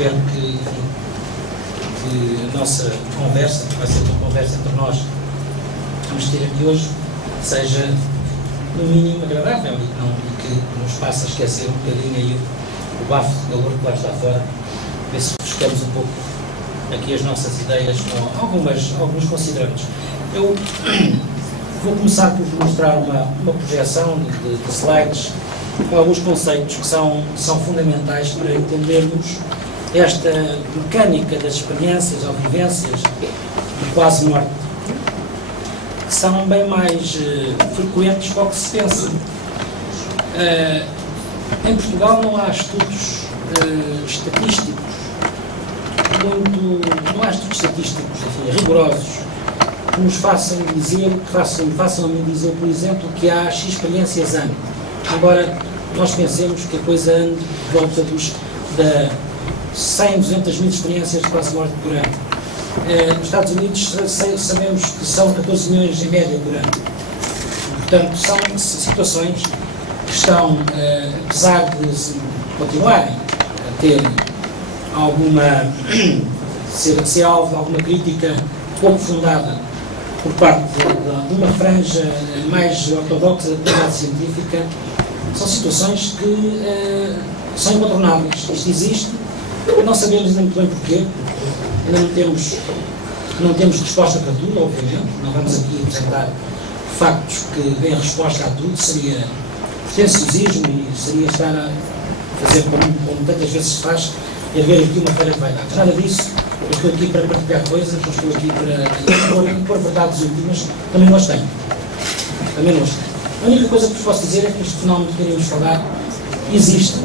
espero que, enfim, que a nossa conversa, que vai ser uma conversa entre nós, vamos ter aqui hoje, seja no mínimo agradável e que nos faça esquecer um bocadinho aí o bafo de calor que lá está fora, ver se refrescamos um pouco aqui as nossas ideias com alguns considerantes. Eu vou começar por mostrar uma projeção de slides com alguns conceitos que são fundamentais para entendermos esta mecânica das experiências ou vivências de quase morte, que são bem mais frequentes do que se pensa. Em Portugal não há estudos estatísticos, não há estudos estatísticos, enfim, rigorosos, que nos façam a mim dizer, por exemplo, que há X experiências ano, embora nós pensemos que a coisa ande de volta dos 100, 200 mil experiências de quase morte por ano. Nos Estados Unidos sabemos que são 14 milhões em média por ano. Portanto, são situações que estão, apesar de continuarem a ter ser alvo de alguma crítica pouco fundada por parte de uma franja mais ortodoxa da comunidade científica, são situações que são incontornáveis. Isto existe, não sabemos ainda muito bem porquê, ainda não temos resposta para tudo, obviamente, não vamos aqui apresentar factos que deem resposta a tudo, seria pretenciosismo e seria estar a fazer como tantas vezes se faz, e haver aqui uma feira de vaidades. Nada disso, eu estou aqui para partilhar coisas, não estou aqui para pôr verdades últimas, também não as tenho. A única coisa que vos posso dizer é que este fenómeno que queríamos falar existe,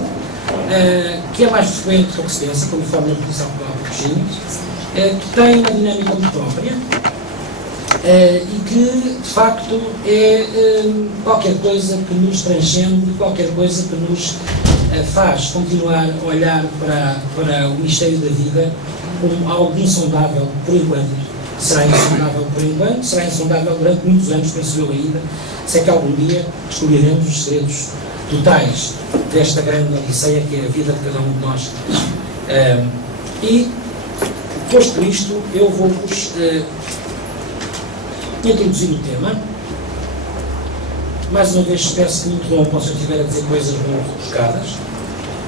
que é mais frequente do que se pensa, conforme a definição que há pouquinho, que tem uma dinâmica muito própria e que, de facto, é qualquer coisa que nos transcende, qualquer coisa que nos faz continuar a olhar para o mistério da vida como algo insondável por enquanto. Será insondável por enquanto, será insondável durante muitos anos, penso eu ainda, se é que algum dia descobriremos os segredos totais desta grande odisseia que é a vida de cada um de nós. E, posto isto, eu vou-vos introduzir o tema. Mais uma vez, peço que me interrompam se eu estiver a dizer coisas muito rebuscadas,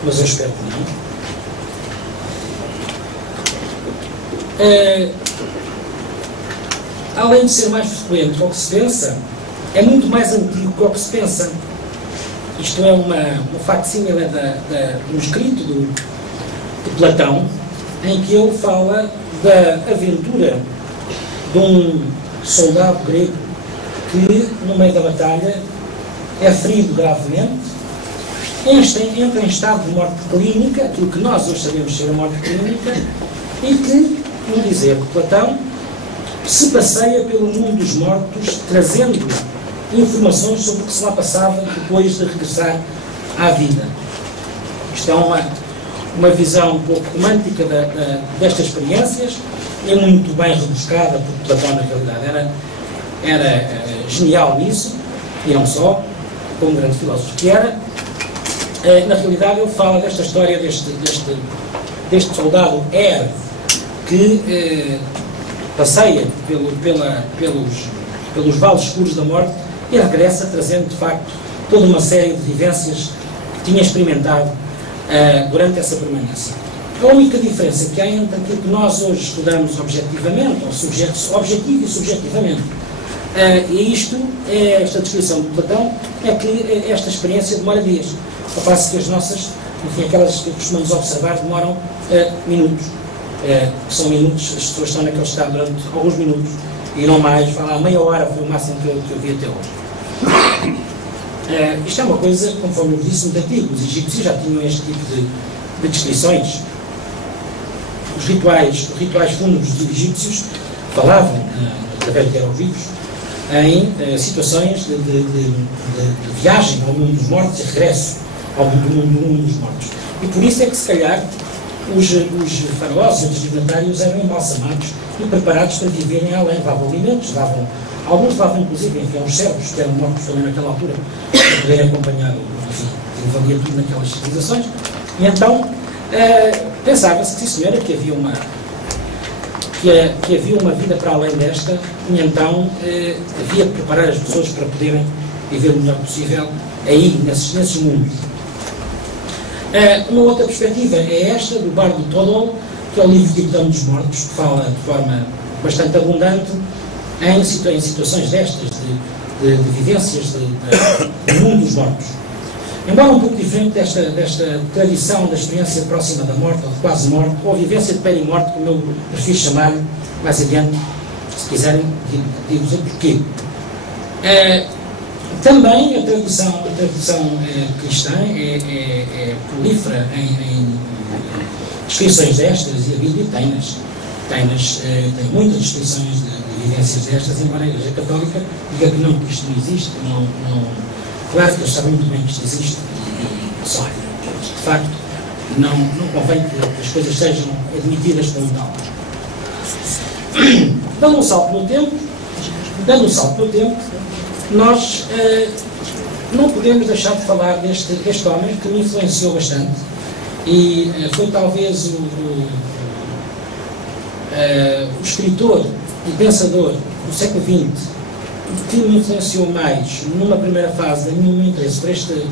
mas eu espero que não. Além de ser mais frequente do que se pensa, é muito mais antigo do que se pensa. Isto é um facsímile de um escrito de Platão, em que ele fala da aventura de um soldado grego que, no meio da batalha, é ferido gravemente, entra em estado de morte clínica, aquilo que nós hoje sabemos ser a morte clínica, e que, no dizer de Platão, se passeia pelo mundo dos mortos, trazendo informações sobre o que se lá passava depois de regressar à vida. Isto é uma visão um pouco romântica destas experiências, é muito bem rebuscada, porque Platão, na realidade, era genial nisso, e não só, como um grande filósofo que era. Na realidade, ele fala desta história deste soldado Her, que passeia pelos vales escuros da morte e regressa trazendo, de facto, toda uma série de vivências que tinha experimentado durante essa permanência. A única diferença que há entre aquilo que nós hoje estudamos objetivamente, ou objetivo e subjetivamente, e esta descrição de Platão, é que esta experiência demora dias, ao passo que as nossas, enfim, aquelas que costumamos observar, demoram minutos. São minutos, as pessoas estão naquele estado durante alguns minutos e não mais, falar meia hora foi o máximo que eu vi até hoje. Isto é uma coisa, conforme eu disse, muito antiga. Os egípcios já tinham este tipo de descrições. Os rituais fúnebres dos egípcios falavam, através de hieroglifos, em situações de viagem ao mundo dos mortos e regresso ao mundo dos mortos. E por isso é que, se calhar, os faraós e outros dignatários eram embalsamados e preparados para viverem além. Levavam alimentos, alguns levavam inclusive, enfim, uns servos que eram mortos também naquela altura, para poderem acompanhar, enfim, valia tudo naquelas civilizações. E então, Pensava-se que, sim senhora, que havia uma vida para além desta, e então havia que preparar as pessoas para poderem viver o melhor possível aí, nesses mundos. Uma outra perspectiva é esta, do Bardo Todol, que é o livro Tipo dos Mortos, que fala de forma bastante abundante em situações destas, de vivências do mundo dos mortos. Embora um pouco diferente desta tradição da experiência próxima da morte, ou de quase morte, ou a vivência de peri-morte, como eu prefiro chamar mais adiante, se quiserem, digo-vos o porquê. Também a tradição cristã é prolífera em descrições destas, e a Bíblia tem muitas descrições de vivências destas, embora a Igreja Católica diga que isto não existe, claro que eles sabem muito bem que isto existe, e só, de facto, não convém que as coisas sejam admitidas como tal. Dando um salto no tempo, nós não podemos deixar de falar deste homem que me influenciou bastante, e foi talvez o escritor e pensador do século XX que me influenciou mais numa primeira fase do meu interesse por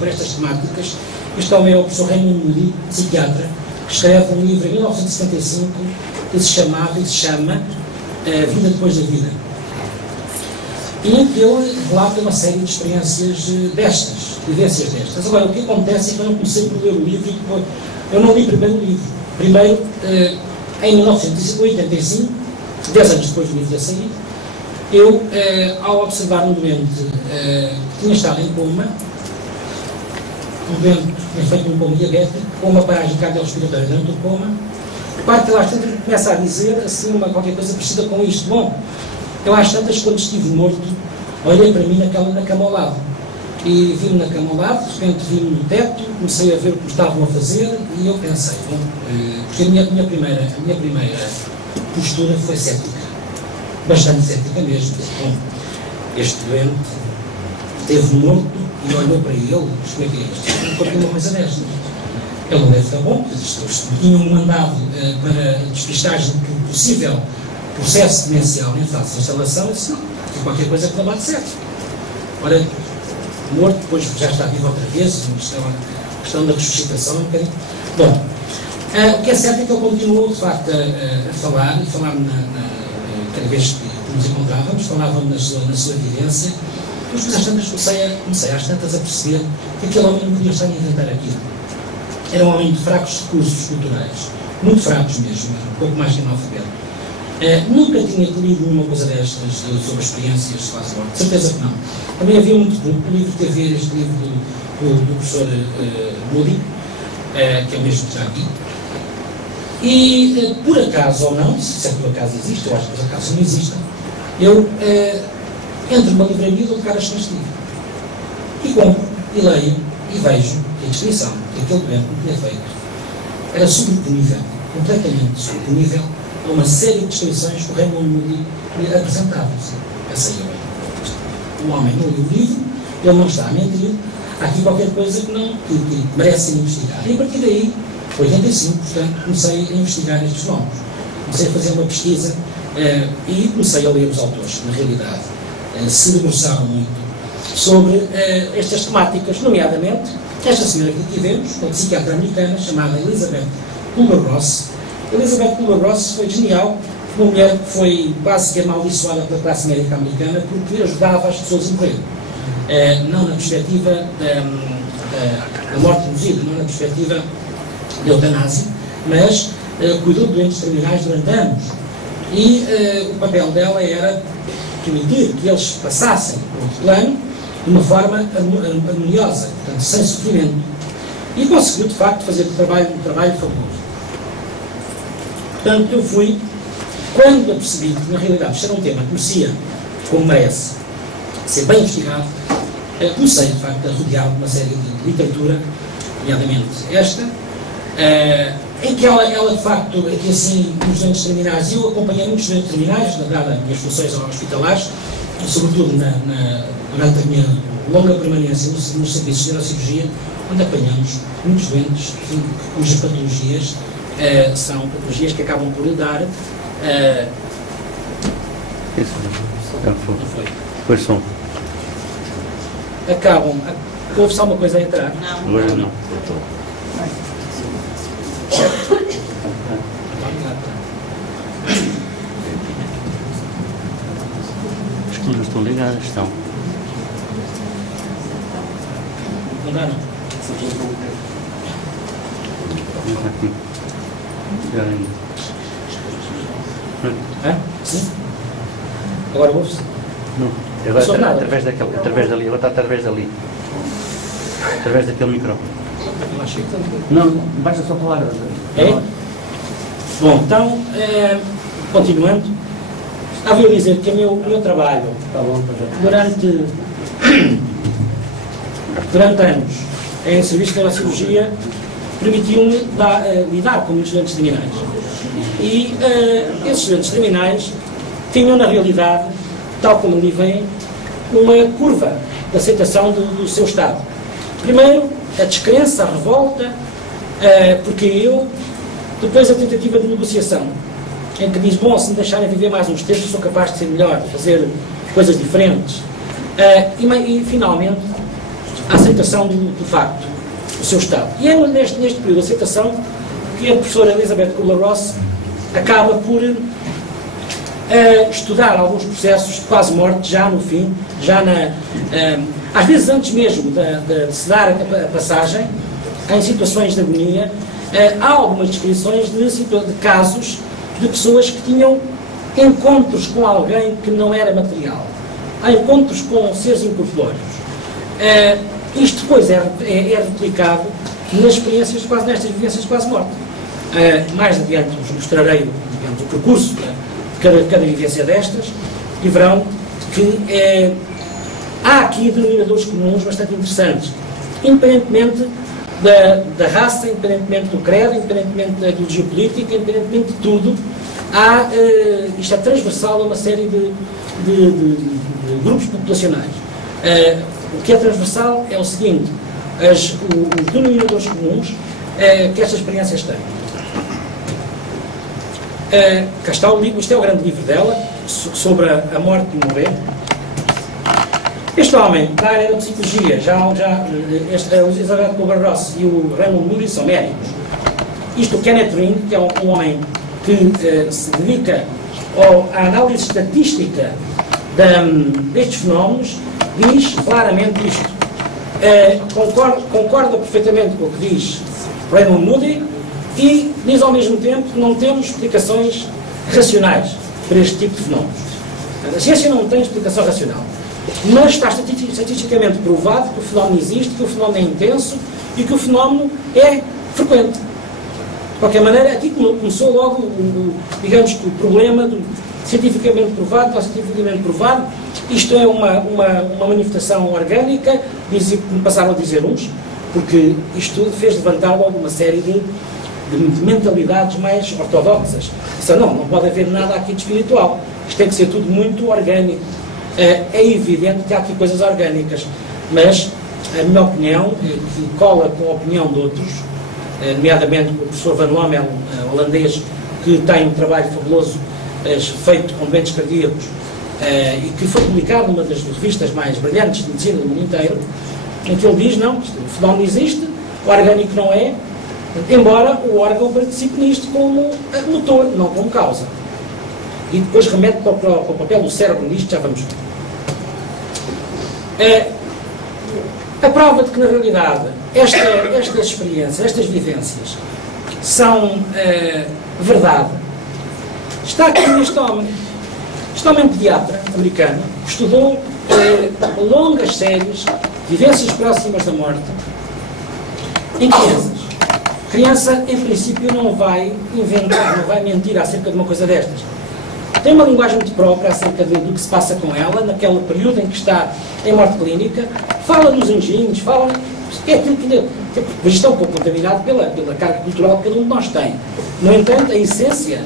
estas temáticas. Este homem é o professor Raymond Moody, psiquiatra, que escreve um livro em 1975 que se chama Vida Depois da Vida, e em que ele relata uma série de experiências vivências destas. Agora, o que acontece é que eu não comecei por ler o livro, eu não li primeiro o livro. Primeiro, em 1985, 10 anos depois do livro ter saído, eu, ao observar um doente que tinha estado em coma, um doente que tinha feito um coma diabético, com uma paragem cardiorrespiratória durante o coma, repare que ele às tantas começa a dizer assim qualquer coisa parecida com isto: bom, eu às tantas, quando estive morto, olhei para mim na cama ao lado, e vi-me na cama ao lado, de repente vi-me no teto, comecei a ver o que me estavam a fazer, e eu pensei, bom, porque a minha primeira postura foi cética, bastante cética mesmo. Bom, este doente esteve morto e olhou para ele, mas como é que é isto? Nunca vi uma coisa desta. Ele não deve estar bom, eles tinham mandado para despistagem do possível processo demencial em fase de instalação, e disse, não, tem qualquer coisa que não bate certo. Ora, morto, depois já está vivo outra vez, a questão da ressuscitação, um bocadinho. Bom, o que é certo é que ele continuou, de facto, a falar-me cada vez que nos encontrávamos, falava-me na sua vivência, mas às tantas comecei às tantas a perceber que aquele homem não podia estar a inventar aquilo. Era um homem de fracos recursos culturais, muito fracos mesmo, um pouco mais que analfabeto. Nunca tinha lido nenhuma coisa destas sobre experiências de quase morte, certeza que não. Também havia muito pouco. O livro que havia, este livro do professor Moody, que é o mesmo que está aqui. E por acaso ou não, se é que por acaso existe, eu acho que por acaso não existem, eu entro numa livraria e dou de caras com este livro. E compro, e leio, e vejo que a descrição que aquele doente me tinha feito era sobreponível, completamente sobreponível, a uma série de descrições que o Raymond Moody me apresentava. Pensei eu, o homem não leu o livro, ele não está a mentir, há aqui qualquer coisa que merece ser investigada. E a partir daí, 85, portanto, comecei a investigar estes nomes. Comecei a fazer uma pesquisa e comecei a ler os autores que, na realidade, se debruçaram muito sobre estas temáticas, nomeadamente esta senhora que aqui vemos, uma psiquiatra americana chamada Elizabeth Kubler-Ross. Elizabeth Kubler-Ross foi genial, uma mulher que foi quase que amaldiçoada pela classe médica americana porque ajudava as pessoas a morrer. Não na perspectiva da morte induzida, não na perspectiva da eutanásia, mas cuidou de doentes terminais durante anos. E o papel dela era permitir que eles passassem por outro plano de uma forma harmoniosa, portanto, sem sofrimento. E conseguiu, de facto, fazer um trabalho fabuloso. Portanto, eu fui, quando eu percebi que, na realidade, isto era um tema que merecia, como merece, ser bem investigado, comecei, de facto, a rodear uma série de literatura, nomeadamente esta, em que ela de facto, aqui assim, nos doentes terminais, eu acompanhei muitos doentes terminais, dada as minhas funções hospitalares, sobretudo durante a minha longa permanência nos serviços de neurocirurgia, onde apanhamos muitos doentes cujas patologias são patologias que acabam por dar... Não foi. Pois são. Acabam... Houve-se alguma coisa a entrar? Não. Agora não. As que não estão ligadas, estão. Não dá, não. Não está aqui. Já ainda. Hã? Sim? Agora ouve-se? Não. Agora Só está nada. através dali. Agora está através dali. Através daquele microfone. Eu achei que... Não, basta só falar. É? Bom, então, continuando, estava eu a dizer que o meu trabalho durante anos em serviço de neurocirurgia permitiu-me lidar com muitos doentes terminais. E esses doentes terminais tinham, na realidade, tal como ali vem, uma curva de aceitação do seu estado. Primeiro, a descrença, a revolta, porque eu, depois a tentativa de negociação, em que diz, bom, se me deixarem viver mais uns tempos, sou capaz de ser melhor, de fazer coisas diferentes. E finalmente, a aceitação do facto, do seu estado. E é neste período de aceitação que a professora Elizabeth Kubler-Ross acaba por estudar alguns processos de quase morte, já no fim, às vezes antes mesmo de se dar a passagem, em situações de agonia, há algumas descrições de casos de pessoas que tinham encontros com alguém que não era material. Há encontros com seres incorpóreos. Isto depois é replicado nas experiências, nestas vivências de quase morte. Mais adiante vos mostrarei, digamos, o percurso de cada vivência destas e verão que há aqui denominadores comuns bastante interessantes, independentemente da raça, independentemente do credo, independentemente da ideologia política, independentemente de tudo, isto é transversal a uma série de grupos populacionais. O que é transversal é o seguinte, os denominadores comuns que estas experiências têm. Cá está o livro, isto é o grande livro dela, sobre a morte e morrer. Este homem, da área da psicologia, a Elizabeth Kubler-Ross e o Raymond Moody são médicos. Isto, o Kenneth Ring, que é um homem que se dedica à análise estatística destes fenómenos, diz claramente isto. Concorda perfeitamente com o que diz Raymond Moody e diz ao mesmo tempo que não temos explicações racionais para este tipo de fenómenos. A ciência não tem explicação racional, mas está estatisticamente provado que o fenómeno existe, que o fenómeno é intenso e que o fenómeno é frequente. De qualquer maneira, aqui começou logo, digamos que o problema do cientificamente provado, não cientificamente provado. Isto é uma manifestação orgânica, me passaram a dizer uns, porque isto fez levantar logo uma série de mentalidades mais ortodoxas. Não pode haver nada aqui de espiritual. Isto tem que ser tudo muito orgânico. É evidente que há aqui coisas orgânicas, mas a minha opinião, que cola com a opinião de outros, nomeadamente o professor Van Lommel, holandês, que tem um trabalho fabuloso feito com doentes cardíacos e que foi publicado numa das revistas mais brilhantes de medicina do mundo inteiro, em que ele diz, não, o fenómeno existe, o orgânico não é, embora o órgão participe nisto como motor, não como causa. E depois remete para o papel do cérebro nisto, já vamos ver. A prova de que, na realidade, estas experiências, estas vivências, são verdade, está aqui neste homem. Este homem pediatra americano estudou longas séries, vivências próximas da morte, em crianças. A criança, em princípio, não vai inventar, não vai mentir acerca de uma coisa destas. Tem uma linguagem muito própria acerca do que se passa com ela, naquele período em que está em morte clínica, fala dos anjinhos, fala... É aquilo que... Mas isto é um pouco contaminado pela carga cultural que cada um de nós tem. No entanto, a essência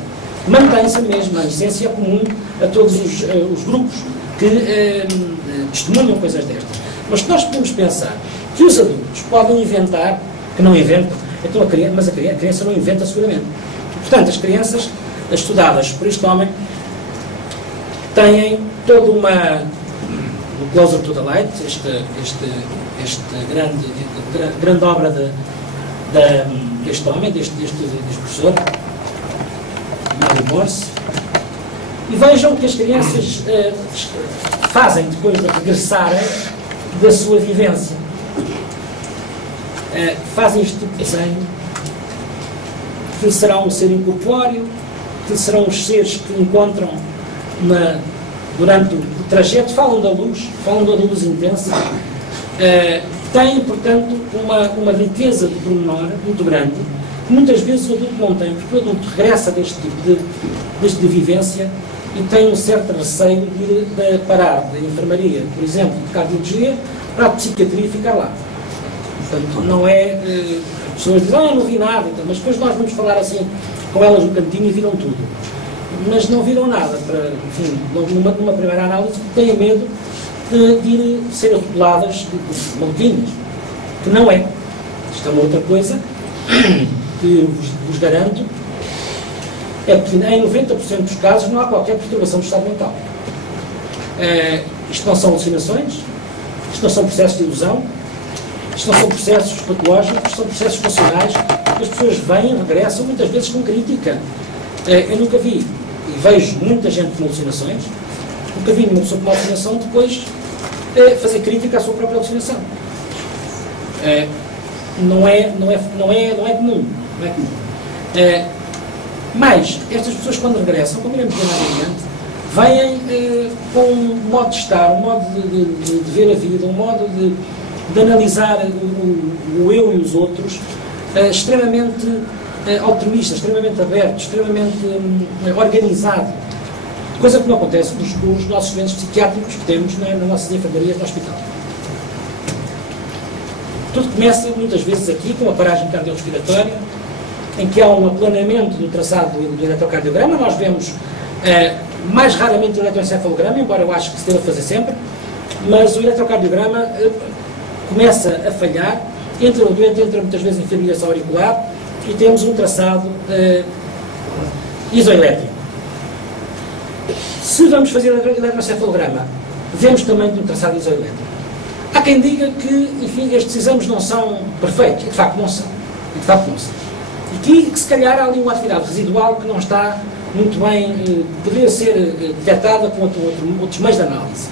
mantém-se mesmo, a essência é comum a todos os grupos que testemunham coisas destas. Mas nós podemos pensar que os adultos podem inventar, que não inventam, Então mas a criança não inventa seguramente. Portanto, as crianças estudadas por este homem têm toda uma Closer to the Light, esta grande obra deste homem, deste professor, Mário Morse, e vejam o que as crianças fazem depois de regressarem da sua vivência. Fazem este tipo de desenho, que será um ser incorpóreo, que serão os seres que encontram durante o trajeto, falam da luz intensa, têm, portanto, uma riqueza de pormenor muito grande, que muitas vezes o adulto não tem, porque o adulto regressa deste tipo de vivência e tem um certo receio de parar da enfermaria, por exemplo, de cardiologia, para a psiquiatria e ficar lá. Portanto, não é... As pessoas dizem, não vi nada, então, mas depois nós vamos falar assim com elas no cantinho e viram tudo. Mas não viram nada, enfim, numa primeira análise, têm medo de serem rotuladas de maluquinhas, que não é. Isto é uma outra coisa que vos garanto, é que em 90% dos casos não há qualquer perturbação do estado mental. Isto não são alucinações, isto não são processos de ilusão, isto não são processos patológicos, são processos funcionais, que as pessoas vêm e regressam, muitas vezes com crítica. Eu nunca vi, e vejo muita gente com alucinações, nunca vi uma pessoa com uma alucinação depois fazer crítica à sua própria alucinação. Não é comum. Não é comum. Mas estas pessoas, quando regressam, como iremos ver mais adiante, vêm com um modo de estar, um modo de ver a vida, um modo de analisar o eu e os outros, extremamente altruísta, extremamente aberto, extremamente organizado. Coisa que não acontece com os nossos doentes psiquiátricos que temos nas nossas enfermarias no hospital. Tudo começa, muitas vezes, aqui com a paragem cardiorrespiratória, em que há um aplanamento do traçado do eletrocardiograma. Nós vemos mais raramente o eletroencefalograma, embora eu acho que se deva fazer sempre, mas o eletrocardiograma começa a falhar, o doente entra muitas vezes em fibrilação auricular e temos um traçado isoelétrico. Se vamos fazer eletroencefalograma, vemos também um traçado isoelétrico. Há quem diga que, enfim, estes exames não são perfeitos, e de facto não são. E que se calhar há ali uma atividade residual que não está muito bem, poderia ser detectada com outros meios de análise.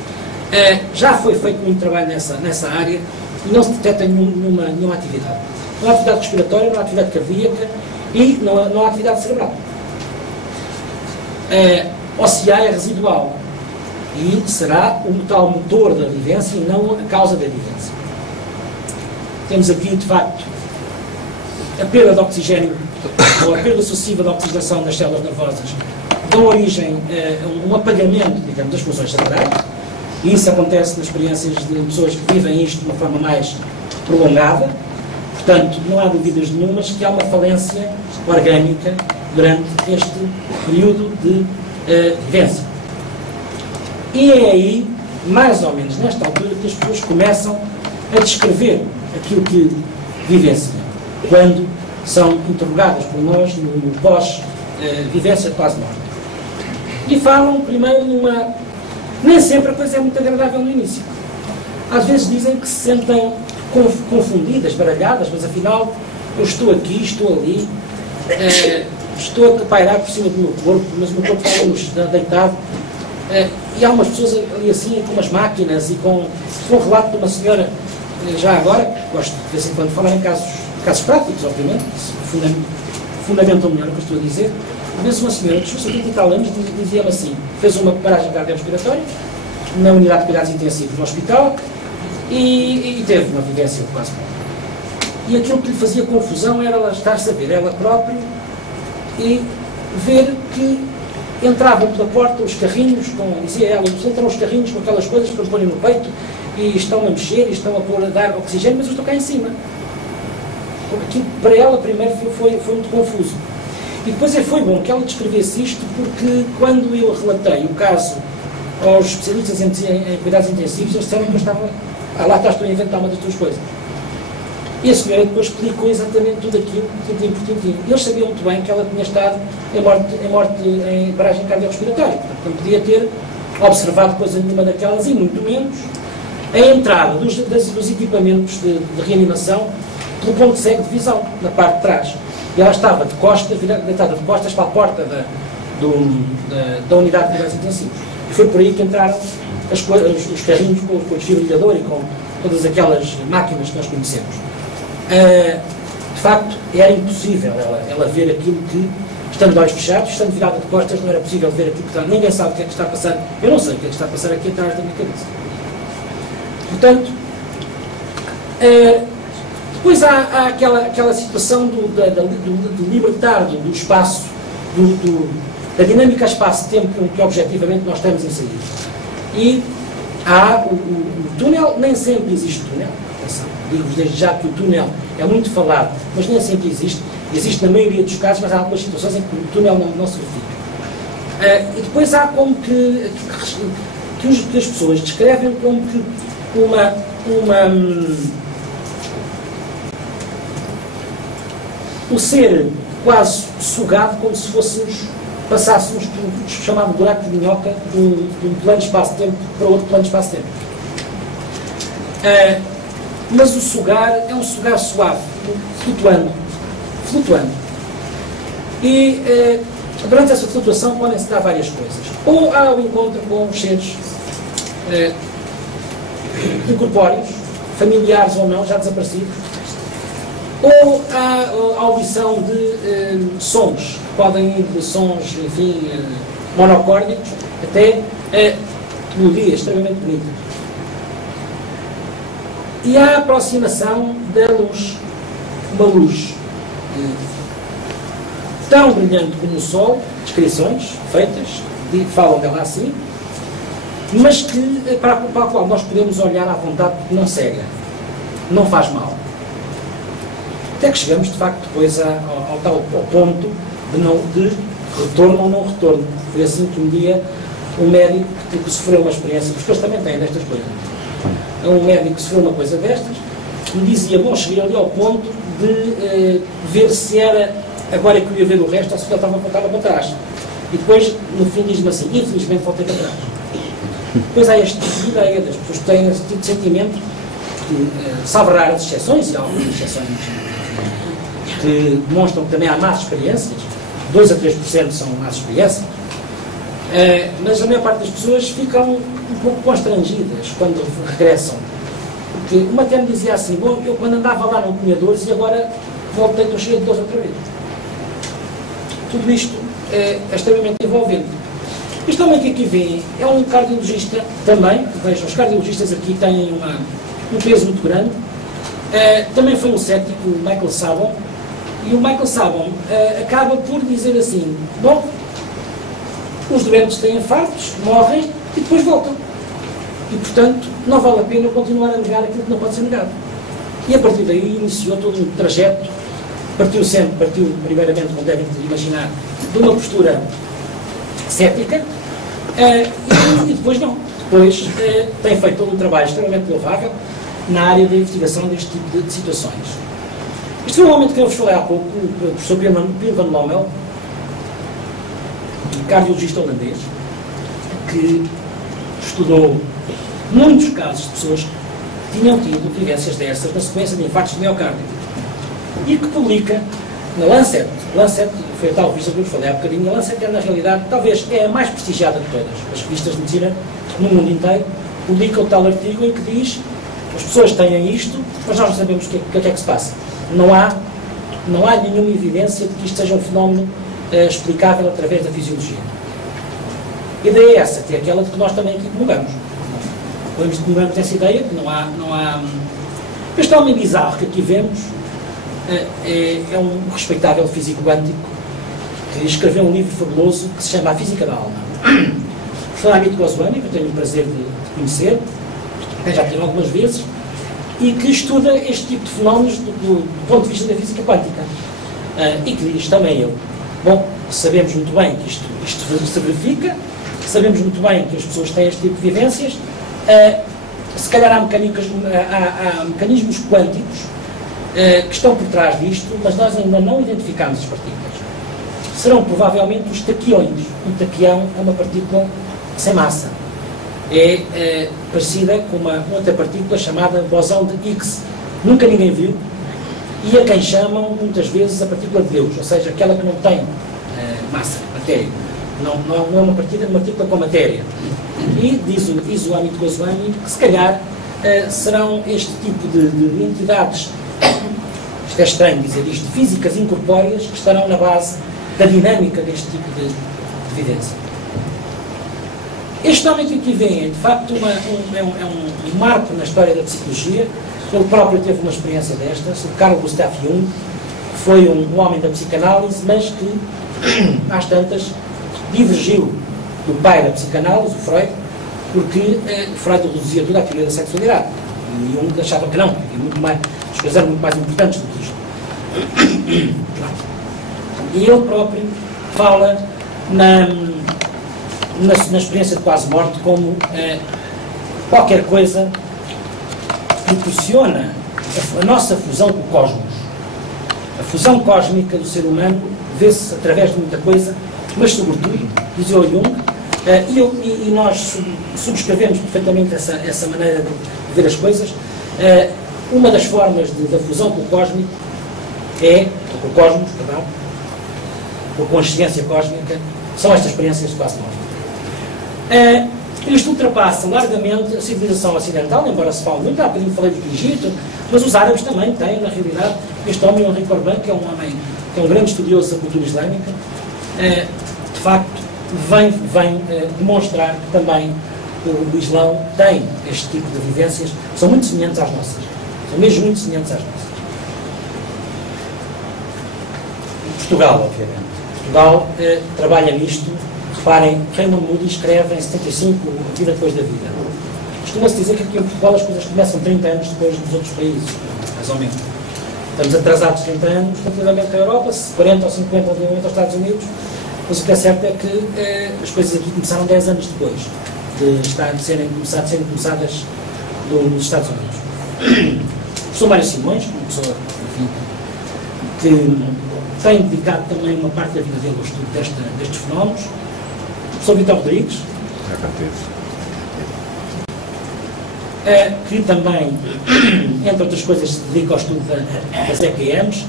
Já foi feito muito trabalho nessa área e não se detecta nenhuma atividade. Não há atividade respiratória, não há atividade cardíaca e não há atividade cerebral. OCA é residual e será o tal motor da vivência e não a causa da vivência. Temos aqui, de facto, a perda de oxigênio, ou a perda sucessiva de oxigenação das células nervosas, dão origem a um apagamento, digamos, das funções cerebrais, e isso acontece nas experiências de pessoas que vivem isto de uma forma mais prolongada. Portanto, não há dúvidas nenhumas que há uma falência orgânica durante este período de vivência. E é aí, mais ou menos nesta altura, que as pessoas começam a descrever aquilo que vivenciam, quando são interrogadas por nós no pós-vivência de quase morte. E falam primeiro numa... Nem sempre a coisa é muito agradável no início. Às vezes dizem que se sentem confundidas, baralhadas, mas afinal eu estou aqui, estou ali, estou a pairar por cima do meu corpo, mas o meu corpo está deitado. E há umas pessoas ali assim, com umas máquinas e com um relato de uma senhora, já agora, gosto de vez em quando falar em casos práticos, obviamente, que fundamentam melhor o que eu estou a dizer. Às vezes uma senhora de 70 e tal anos dizia-me assim, fez uma paragem cardiorrespiratória na unidade de cuidados intensivos no hospital e teve uma vivência de quase morte. E aquilo que lhe fazia confusão era ela estar-se a ver ela própria e ver que entravam pela porta os carrinhos, dizia ela, entram os carrinhos com aquelas coisas para porem no peito e estão a mexer e estão a dar oxigênio, mas eu estou cá em cima. Aquilo para ela primeiro foi muito confuso. E depois foi bom que ela descrevesse isto, porque quando eu relatei o caso aos especialistas em cuidados intensivos, eles disseram que eu estava... lá estou a inventar uma das tuas coisas. E a senhora depois explicou exatamente tudo aquilo, tintim por tintim. Eles sabiam muito bem que ela tinha estado em paragem cardiorrespiratória, portanto não podia ter observado coisa nenhuma daquelas, e muito menos a entrada dos equipamentos de reanimação pelo ponto cego de visão, na parte de trás. E ela estava de costas, deitada de costas para a porta da unidade de cuidados intensivos. E foi por aí que entraram os carrinhos com o desfibrilador e com todas aquelas máquinas que nós conhecemos. De facto, era impossível ela ver aquilo que, estando de olhos fechados, estando virada de costas, não era possível ver aquilo que está. Ninguém sabe o que é que está a passar. Eu não sei o que é que está a passar aqui atrás da minha cabeça. Portanto, depois há aquela situação do libertar do espaço, da dinâmica espaço-tempo que objetivamente nós estamos inseridos. E há o túnel, nem sempre existe túnel. Digo-vos desde já que o túnel é muito falado, mas nem sempre existe. Existe na maioria dos casos, mas há algumas situações em que o túnel não se verifica. E depois há como que as pessoas descrevem como que o ser quase sugado, como se passássemos por um chamado buraco de minhoca de um plano de espaço-tempo para outro plano de espaço-tempo. Mas o sugar é um sugar suave, flutuando. E durante essa flutuação podem-se dar várias coisas. Ou há o encontro com seres incorpóreos, familiares ou não, já desaparecidos, ou há a audição de sons, podem ir de sons, enfim, monocórdicos, até melodias extremamente bonitas. E há a aproximação da luz, uma luz tão brilhante como o sol, descrições feitas, falam dela assim, mas que, para a qual nós podemos olhar à vontade porque não cega, não faz mal. Até que chegamos, de facto, depois ao ponto de retorno ou não retorno. Foi assim que um dia um médico que sofreu uma experiência, porque eles também têm destas coisas, um médico que sofreu uma coisa destas, me dizia, bom, cheguei ali ao ponto de ver se era agora que eu ia ver o resto ou se ele estava para trás. E depois, no fim, diz-me assim, infelizmente voltei para trás. Depois há este tipo de ideia das pessoas que têm esse tipo de sentimento, que, salvo raras exceções, e algumas exceções que demonstram que também há más experiências, 2 a 3% são más experiências, mas a maior parte das pessoas ficam um pouco constrangidas quando regressam. Porque uma até me dizia assim, bom, eu quando andava lá não tinha dores e agora voltei, estou cheio de dores outra vez. Tudo isto é extremamente envolvente. Este homem que aqui vê é um cardiologista também, vejam, os cardiologistas aqui têm um peso muito grande. Também foi um cético, o Michael Sabon, e o Michael Sabon acaba por dizer assim, bom, os doentes têm infartos, morrem e depois voltam. E, portanto, não vale a pena continuar a negar aquilo que não pode ser negado. E a partir daí iniciou todo um trajeto, partiu primeiramente, como devem imaginar, de uma postura cética, e depois não. Depois tem feito todo um trabalho extremamente louvável na área da investigação deste tipo de situações. Este foi um momento que eu vos falei há pouco, o professor Pieter van Lommel, cardiologista holandês, que estudou muitos casos de pessoas que tinham tido vivências dessas na sequência de infartos de miocárdio e que publica na Lancet. Lancet foi a tal revista que eu vos falei há bocadinho. A Lancet é, na realidade, talvez é a mais prestigiada de todas as revistas de medicina no mundo inteiro. Publica o tal artigo em que diz as pessoas têm isto, mas nós não sabemos o que é que se passa. Não há nenhuma evidência de que isto seja um fenómeno explicável através da fisiologia. A ideia é essa, que é aquela de que nós também aqui comungamos. Comungamos essa ideia, que não há... Este homem bizarro que aqui vemos é um respeitável físico quântico que escreveu um livro fabuloso que se chama A Física da Alma. O professor Amit Goswami, que eu tenho o prazer de conhecer, que já tive algumas vezes, e que estuda este tipo de fenómenos do ponto de vista da física quântica. E que diz também ele, bom, sabemos muito bem que isto se verifica, sabemos muito bem que as pessoas têm este tipo de vivências, se calhar há mecanismos quânticos que estão por trás disto, mas nós ainda não identificamos as partículas. Serão provavelmente os taquiões. Um taquião é uma partícula sem massa. É parecida com uma outra partícula chamada bosão de Higgs. Nunca ninguém viu, e a quem chamam muitas vezes a partícula de Deus, ou seja, aquela que não tem massa, matéria. Não é uma partícula com matéria. E diz o Amit Goswami que se calhar serão este tipo de entidades, isto é estranho dizer isto, físicas incorpóreas, que estarão na base da dinâmica deste tipo de evidência. Este homem que aqui vem é, de facto, um marco na história da psicologia. Ele próprio teve uma experiência destas, o Carl Gustav Jung, que foi um homem da psicanálise, mas que, às tantas, divergiu do pai da psicanálise, o Freud, porque Freud reduzia tudo à teoria da sexualidade. E Jung achava que não, que as coisas eram muito mais importantes do que isto. E ele próprio fala na experiência de quase morte como qualquer coisa proporciona a nossa fusão com o cosmos. A fusão cósmica do ser humano vê-se através de muita coisa, mas sobretudo, dizia o Jung, e nós subscrevemos perfeitamente essa maneira de ver as coisas. Uma das formas da fusão com o cósmico com o cosmos, perdão, com a consciência cósmica, são estas experiências de quase morte. Isto ultrapassa largamente a civilização ocidental, embora se fale muito, há bocadinho falei do Egito, mas os árabes também têm, na realidade, este homem, Henri Corbin, que é um homem, que é um grande estudioso da cultura islâmica, de facto, vem demonstrar que também o Islão tem este tipo de vivências, que são muito semelhantes às nossas. São mesmo muito semelhantes às nossas. Portugal, obviamente. Portugal trabalha nisto. Reparem, Raymond Moody escreve em 75 A Vida Depois da Vida. Costuma-se dizer que aqui em Portugal as coisas começam 30 anos depois dos outros países, mais ou menos. Estamos atrasados 30 anos relativamente à Europa, 40 ou 50 relativamente aos Estados Unidos, mas o que é certo é que as coisas aqui começaram 10 anos depois de serem começadas nos Estados Unidos. O professor Mário Simões, uma pessoa, enfim, que tem dedicado também uma parte da vida dele ao estudo destes fenómenos. O professor Vitor Rodrigues, que também, entre outras coisas, se dedica ao estudo das EPMs,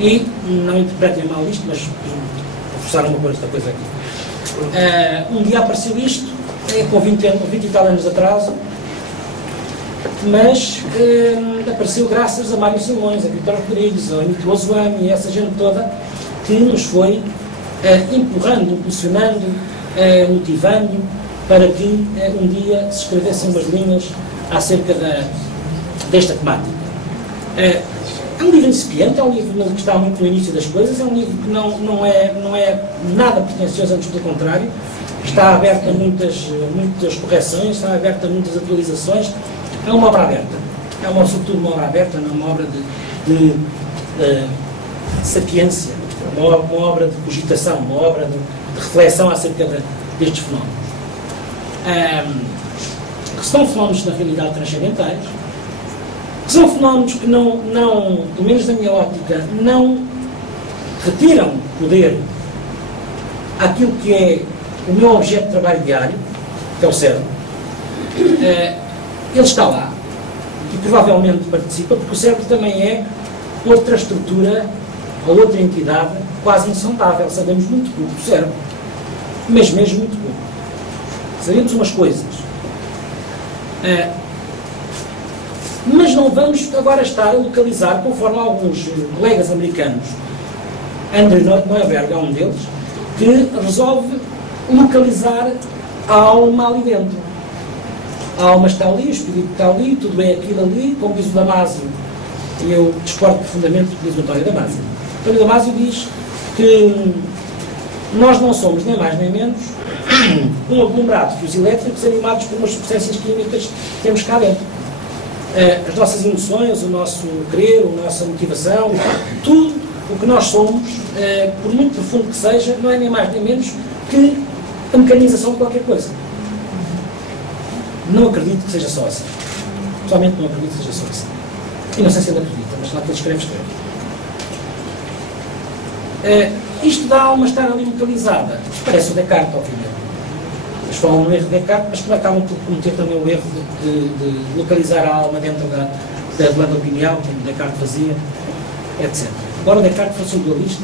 e, não interpretem mal isto, mas vou forçar uma coisa aqui. Um dia apareceu isto, com 20 e tal anos de atraso, mas apareceu graças a Mário Simões, a Vitor Rodrigues, a Amit Goswami e essa gente toda que nos foi empurrando, impulsionando, motivando para que um dia se escrevessem umas linhas acerca desta temática. É um livro incipiente, é um livro que está muito no início das coisas, é um livro que não é nada pretencioso, antes pelo contrário, está aberto a muitas correções, está aberto a muitas atualizações. É uma obra aberta, sobretudo uma obra aberta, não é uma obra de sapiência, uma obra de cogitação, uma obra de reflexão acerca destes fenómenos. Que são fenómenos, na realidade, transcendentais, que são fenómenos que não, pelo menos na minha óptica, não retiram poder àquilo que é o meu objeto de trabalho diário, que é o cérebro. Ele está lá e provavelmente participa, porque o cérebro também é outra estrutura ou outra entidade quase insondável. Sabemos muito pouco do cérebro, mas mesmo muito pouco. Sabemos umas coisas. Mas não vamos agora estar a localizar, conforme alguns colegas americanos, Andrew Neuberg é um deles, que resolve localizar a alma ali dentro. A alma está ali, o espírito está ali, tudo é aquilo ali, como diz o Damasio, e eu discordo profundamente do que diz o António Damasio. António Damasio diz que nós não somos nem mais nem menos um aglomerado de fios elétricos animados por umas substâncias químicas que temos cá dentro. As nossas emoções, o nosso querer, a nossa motivação, tudo o que nós somos, por muito profundo que seja, não é nem mais nem menos que a mecanização de qualquer coisa. Não acredito que seja só assim. Pessoalmente não acredito que seja só assim. E não sei se ele acredita, mas deixa lá que ele escreve. Isto da alma estar ali localizada. Isto parece o Descartes, obviamente. Eles falam no erro de Descartes, mas que acabam por cometer também o erro de localizar a alma dentro da glândula pineal, como Descartes fazia, etc. Agora o Descartes fosse um dualista.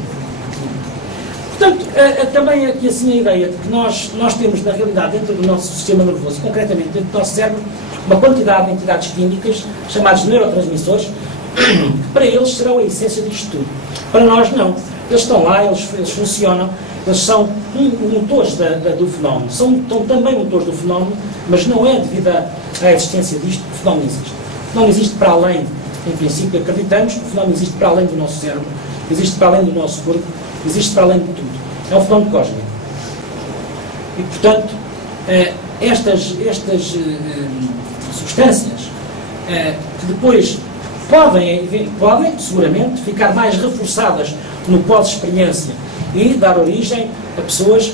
Portanto, também aqui assim a ideia de que nós temos, na realidade, dentro do nosso sistema nervoso, concretamente dentro do nosso cérebro, uma quantidade de entidades químicas, chamados neurotransmissores, que para eles serão a essência disto tudo. Para nós, não. Eles estão lá, eles funcionam, eles são motores do fenómeno. São também motores do fenómeno, mas não é devido à existência disto que o fenómeno existe. O fenómeno existe para além, em princípio, acreditamos que o fenómeno existe para além do nosso cérebro, existe para além do nosso corpo, existe para além de tudo. É um fenómeno cósmico. E, portanto, estas substâncias que depois podem, seguramente, ficar mais reforçadas no pós-experiência e dar origem a pessoas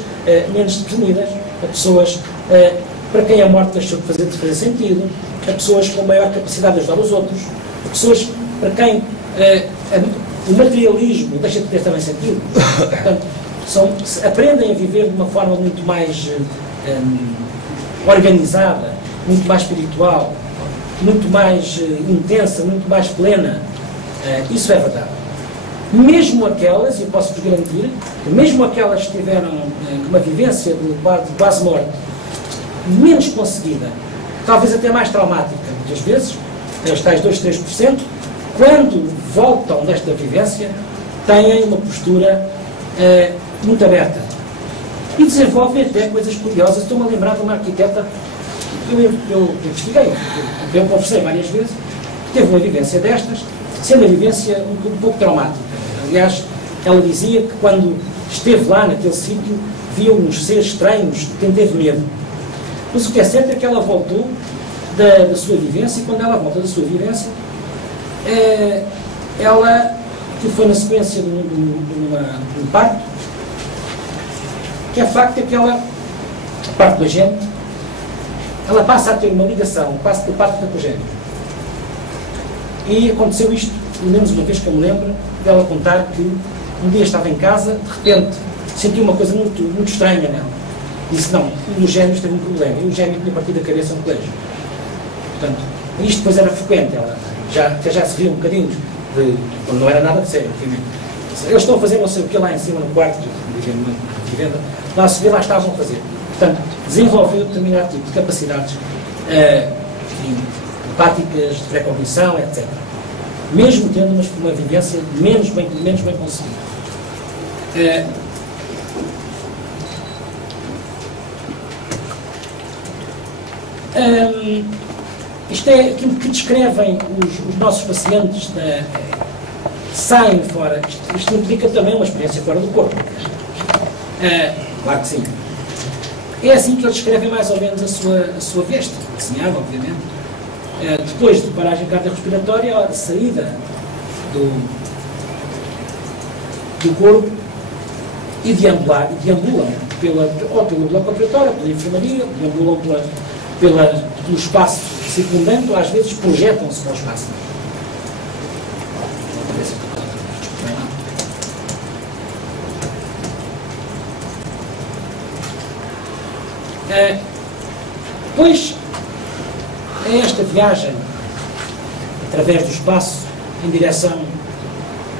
menos definidas, a pessoas para quem a morte deixou de fazer sentido, a pessoas com maior capacidade de ajudar os outros, a pessoas para quem o materialismo deixa de ter também sentido. Portanto, aprendem a viver de uma forma muito mais organizada, muito mais espiritual, muito mais intensa, muito mais plena. Isso é verdade. Mesmo aquelas, eu posso vos garantir, mesmo aquelas que tiveram uma vivência de quase morte menos conseguida, talvez até mais traumática, muitas vezes, os tais 2-3%, quando voltam desta vivência, têm uma postura muito aberta e desenvolvem até coisas curiosas. Estou-me a lembrar de uma arquiteta que eu investiguei, eu conversei várias vezes, que teve uma vivência destas, sendo uma vivência um pouco traumática. Aliás, ela dizia que quando esteve lá naquele sítio, via uns seres estranhos de quem teve medo. Mas o que é certo é que ela voltou da sua vivência, e quando ela volta da sua vivência, ela, que foi na sequência de um parto, que é facto é que ela, parte do agente, ela passa a ter uma ligação, passa por parte da cogênita. E aconteceu isto, pelo menos uma vez que eu me lembro, dela contar que um dia estava em casa, de repente sentiu uma coisa muito estranha nela. Disse, não, um dos gêmeos teve um problema, e o gêmeo tinha partido a cabeça no colégio. Portanto, isto depois era frequente, ela já se riu um bocadinho, quando não era nada de sério, obviamente. Eles estão a fazer não sei o que lá em cima no quarto, de venda, lá a subir, lá estavam a fazer. Portanto, desenvolveu determinado tipo de capacidades empáticas, de precognição, etc. Mesmo tendo uma vivência menos bem conseguida. Isto é aquilo que descrevem os nossos pacientes, saem fora. Isto implica também uma experiência fora do corpo. Claro que sim. É assim que eles descrevem mais ou menos a sua veste, desenhada, obviamente. Depois de paragem cardiorrespiratória, a saída do corpo e deambulam ou pelo bloco operatório, pela enfermaria, deambulam pelo espaço circundante, ou às vezes projetam-se para o espaço. Depois, é esta viagem através do espaço em direção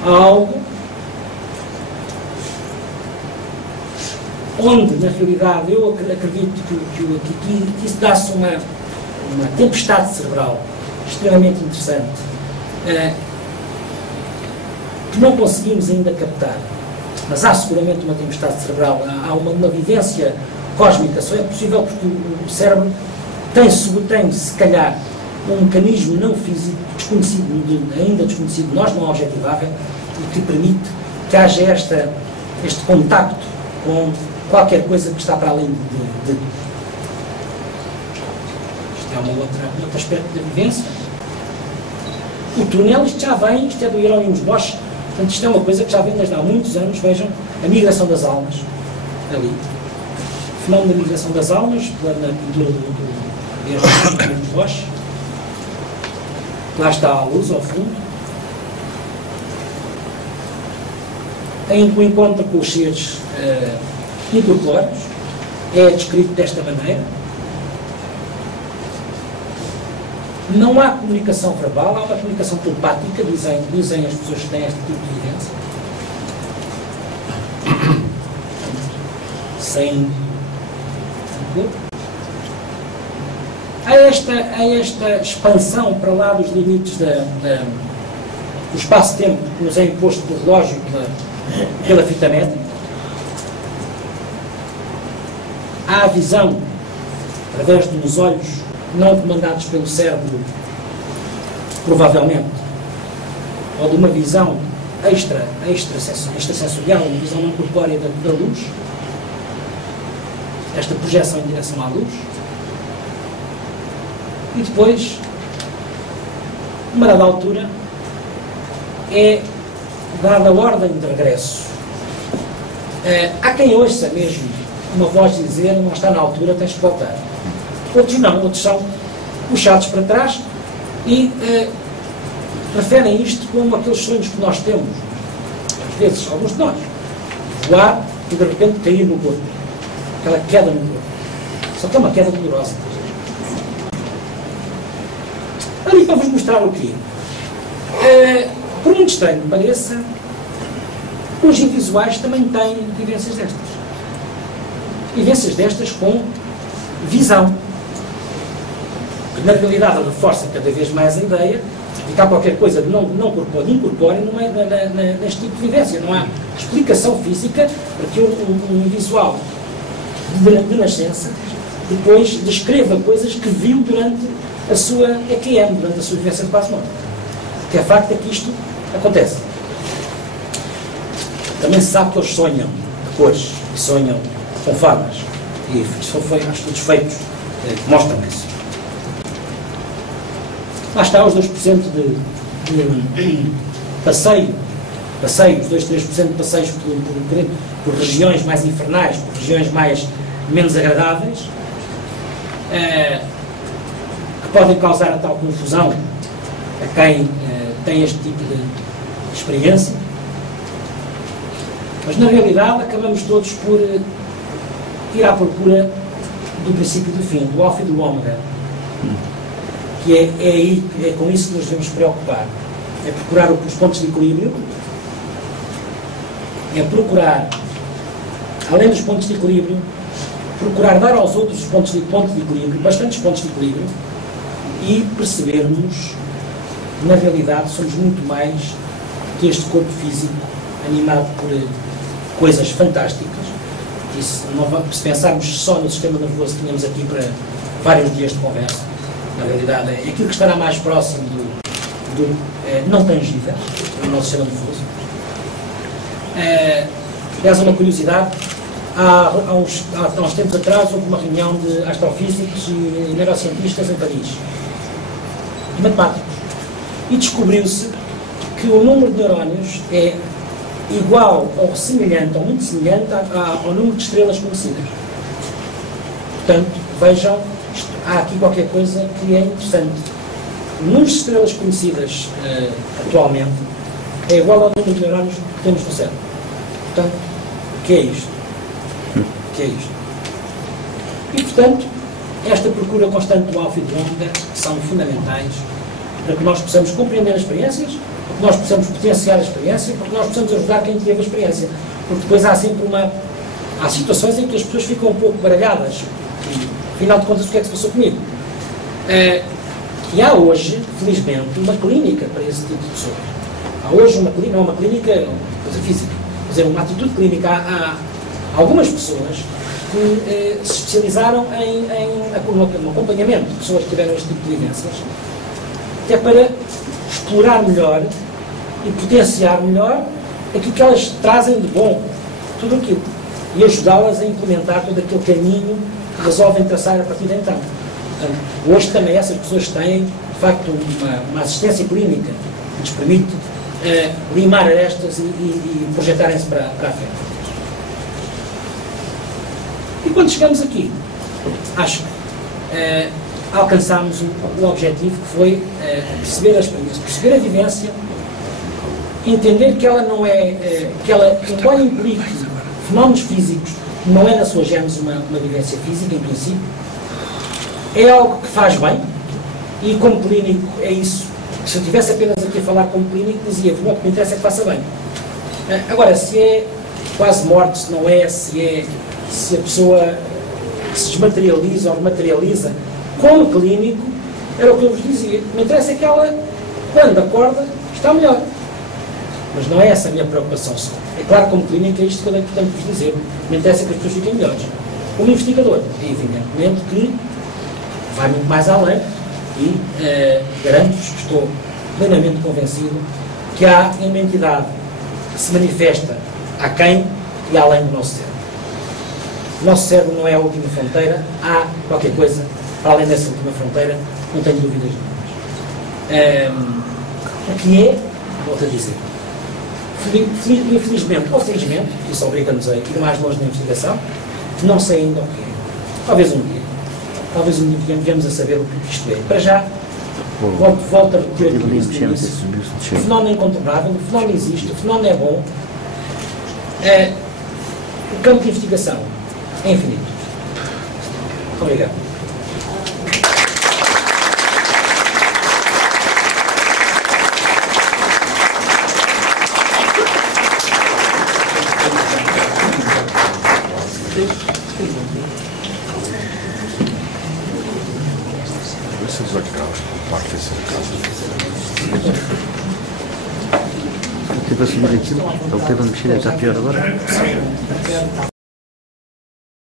a algo onde, na realidade, eu acredito que isso dá-se uma tempestade cerebral extremamente interessante, que não conseguimos ainda captar, mas há seguramente uma tempestade cerebral, há uma vivência cósmica. Só é possível porque o cérebro tem, se calhar, um mecanismo não físico desconhecido, ainda desconhecido, nós não objetivável, e que permite que haja este contacto com qualquer coisa que está para além de. Isto é outro aspecto da vivência. O túnel, isto já vem, isto é do Hieronymus Bosch, portanto isto é uma coisa que já vem desde há muitos anos. Vejam, a migração das almas, ali. O fenómeno da migração das almas, na pintura do Hieronymus Bosch. Lá está a luz ao fundo. o encontro com os seres incorpóreos é descrito desta maneira. Não há comunicação verbal, há uma comunicação telepática, dizem as pessoas que têm este tipo de vivência. Sem corpo. Há esta expansão para lá dos limites do espaço-tempo que nos é imposto pelo relógio, pela fita métrica. Há a visão, através de uns olhos não comandados pelo cérebro, provavelmente, ou de uma visão extrasensorial, uma visão não corpórea da luz, esta projeção em direção à luz. E depois, numa dada altura, é dada a ordem de regresso. Há quem ouça mesmo uma voz dizer: não está na altura, tens que voltar. Outros não, outros são puxados para trás e referem isto como aqueles sonhos que nós temos, às vezes, alguns de nós, voar e de repente cair no corpo, aquela queda no corpo. Só que é uma queda dolorosa. Ali para vos mostrar o quê? Por muito estranho que pareça, os invisuais também têm vivências destas. Vivências destas com visão. Que na realidade reforça cada vez mais a ideia de que há qualquer coisa de não corpóreo neste tipo de vivência. Não há explicação física para que um invisual de nascença depois descreva coisas que viu durante a sua EQM, durante a sua vivência de quase morte. O que é facto é que isto acontece. Também se sabe que eles sonham de cores, e sonham com formas, e há estudos feitos que mostram isso. Lá está os 2% de passeio, os 2, 3% de passeios por regiões mais infernais, por regiões menos agradáveis, que podem causar a tal confusão a quem tem este tipo de experiência. Mas na realidade acabamos todos por ir à procura do princípio e do fim, do alfa e do ômega, que é com isso que nos devemos preocupar. É procurar os pontos de equilíbrio, é procurar, além dos pontos de equilíbrio, procurar dar aos outros os pontos de equilíbrio, bastantes pontos de equilíbrio, e percebermos que na realidade somos muito mais que este corpo físico animado por coisas fantásticas. E se pensarmos só no sistema nervoso que tínhamos aqui para vários dias de conversa, na realidade é aquilo que estará mais próximo do não tangível, do nosso sistema nervoso. Aliás, uma curiosidade, há uns tempos atrás houve uma reunião de astrofísicos e neurocientistas em Paris, e matemáticos, e descobriu-se que o número de neurónios é igual ou semelhante, ou muito semelhante ao número de estrelas conhecidas. Portanto, vejam, há aqui qualquer coisa que é interessante. O número de estrelas conhecidas atualmente é igual ao número de neurónios que temos no cérebro. Portanto, o que é isto? O que é isto? E, portanto, esta procura constante do alfa e do ômega são fundamentais para que nós possamos compreender as experiências, para que nós possamos potenciar a experiência, para que nós possamos ajudar quem teve a experiência. Porque depois há sempre há situações em que as pessoas ficam um pouco baralhadas. E, afinal de contas, o que é que se passou comigo? E há hoje, felizmente, uma clínica para esse tipo de pessoas. Há hoje uma clínica, não uma clínica, coisa física, quer dizer, uma atitude clínica. Há algumas pessoas que se especializaram no acompanhamento de pessoas que tiveram este tipo de vivências, que é para explorar melhor e potenciar melhor aquilo que elas trazem de bom, tudo aquilo, e ajudá-las a implementar todo aquele caminho que resolvem traçar a partir de então. Portanto, hoje também essas pessoas têm, de facto, uma assistência clínica que lhes permite limar arestas e projetarem-se para a frente. E quando chegamos aqui, acho que alcançámos o objetivo, que foi perceber a experiência, perceber a vivência entender que ela não é, que ela, embora implique fenómenos físicos, não é na sua gênese uma vivência física, em princípio, é algo que faz bem, e como clínico é isso. Se eu estivesse apenas aqui a falar como clínico, dizia, o que me interessa é que faça bem. Agora, se é quase morte, se não é, se a pessoa se desmaterializa ou rematerializa, como clínico, era o que eu vos dizia. O que me interessa é que ela, quando acorda, está melhor. Mas não é essa a minha preocupação só. É claro, como clínico, é isto que eu tenho que vos dizer. Me interessa que as pessoas fiquem melhores. Como investigador, é evidentemente que vai muito mais além e garanto-vos que estou plenamente convencido que há uma entidade que se manifesta aquém e além do nosso cérebro. O nosso cérebro não é a última fronteira, há qualquer coisa para além dessa última fronteira, não tenho dúvidas nenhumas. O que é, volto a dizer, infelizmente ou felizmente, isso obriga-nos a ir mais longe na investigação, não sei ainda o que é. Talvez um dia venhamos a saber o que isto é. Para já, volto a repetir aqui no início. O fenómeno é incontornável, o fenómeno existe, o fenómeno é bom. O campo de investigação é infinito. Muito obrigado. Eu tive a subir aquilo, ele teve a mexer, está pior agora.